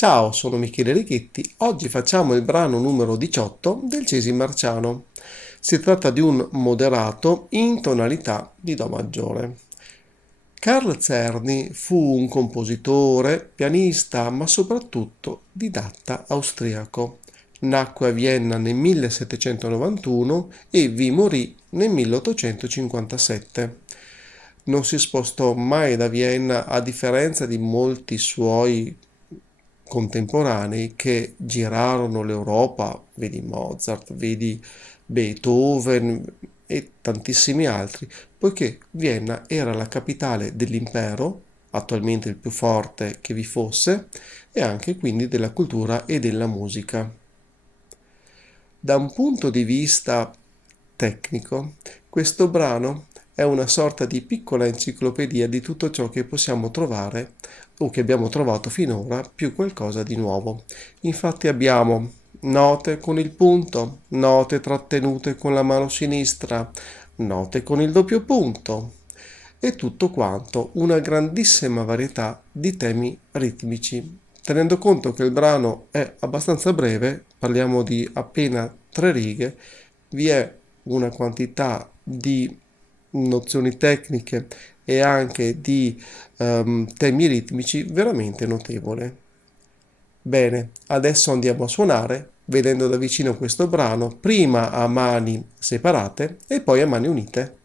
Ciao, sono Michele Righetti. Oggi facciamo il brano numero 18 del Cesi Marciano. Si tratta di un moderato in tonalità di Do maggiore. Carl Czerny fu un compositore, pianista, ma soprattutto didatta austriaco. Nacque a Vienna nel 1791 e vi morì nel 1857. Non si spostò mai da Vienna, a differenza di molti suoi contemporanei che girarono l'Europa, vedi Mozart, vedi Beethoven e tantissimi altri, poiché Vienna era la capitale dell'impero, attualmente il più forte che vi fosse, e anche quindi della cultura e della musica. Da un punto di vista tecnico, questo brano è una sorta di piccola enciclopedia di tutto ciò che possiamo trovare o che abbiamo trovato finora, più qualcosa di nuovo. Infatti abbiamo note con il punto, note trattenute con la mano sinistra, note con il doppio punto e tutto quanto una grandissima varietà di temi ritmici. Tenendo conto che il brano è abbastanza breve, parliamo di appena 3 righe, vi è una quantità di nozioni tecniche e anche di temi ritmici veramente notevole. Bene, adesso andiamo a suonare, vedendo da vicino questo brano, prima a mani separate e poi a mani unite.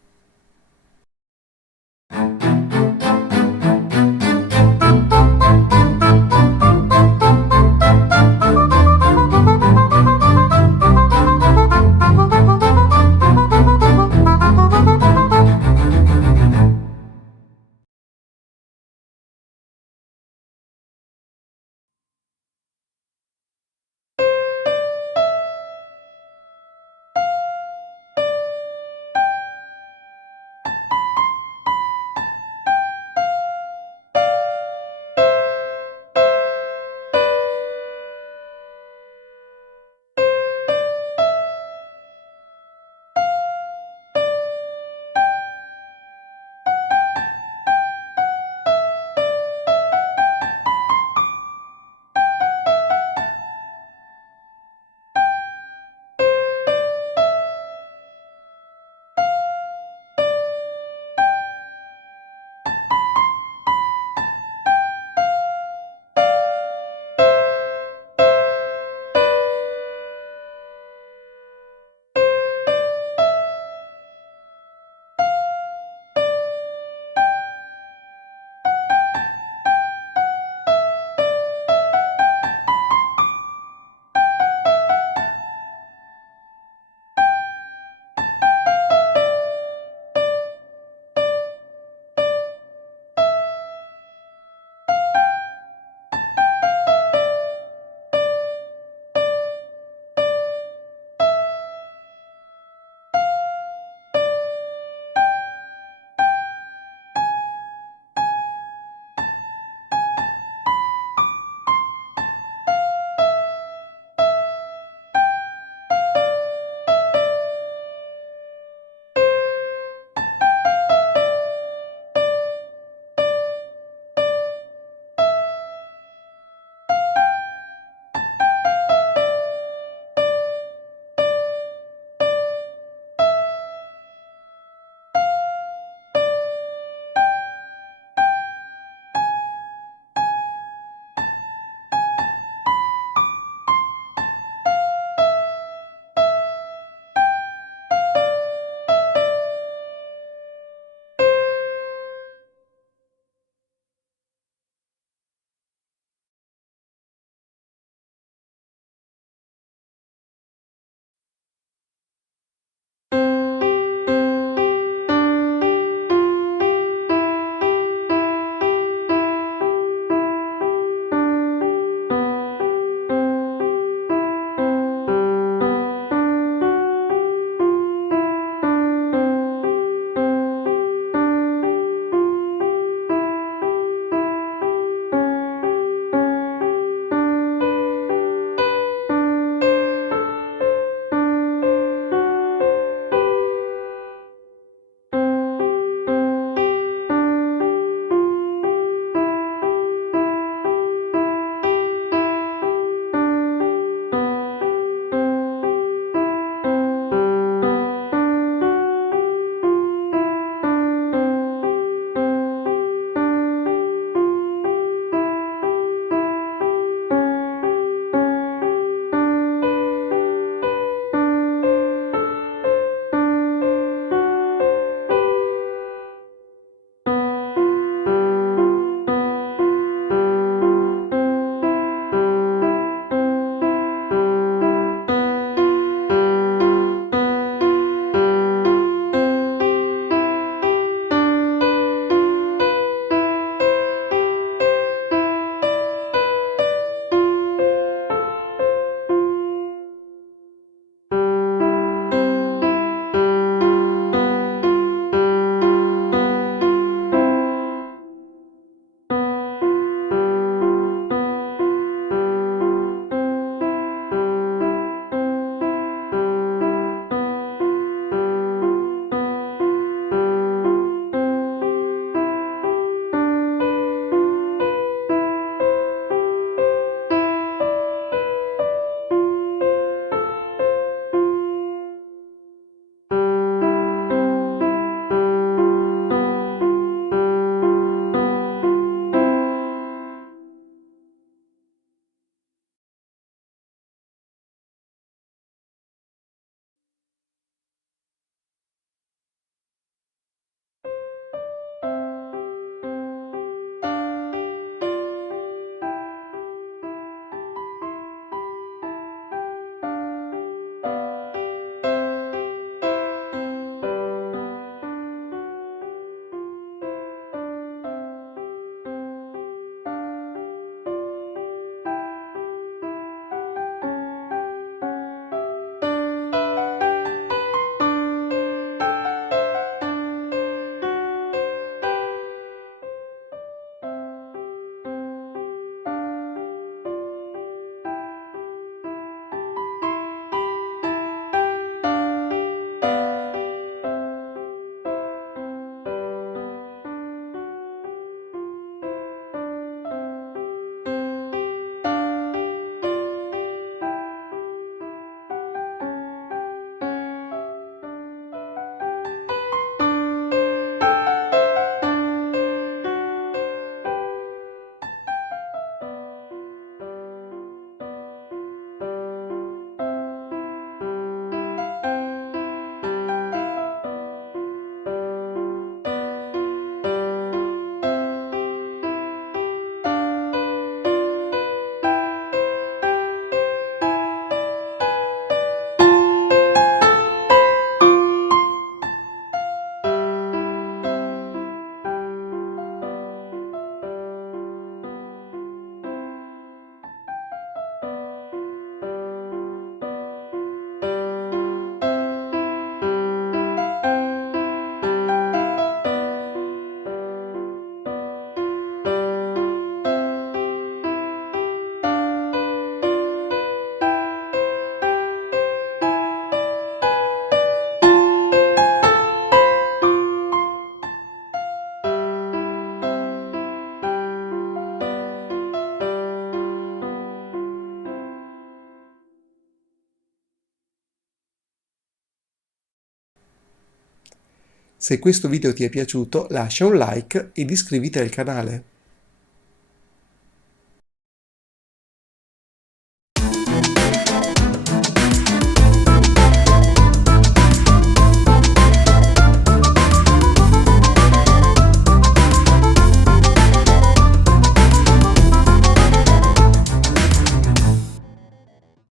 Se questo video ti è piaciuto lascia un like ed iscriviti al canale.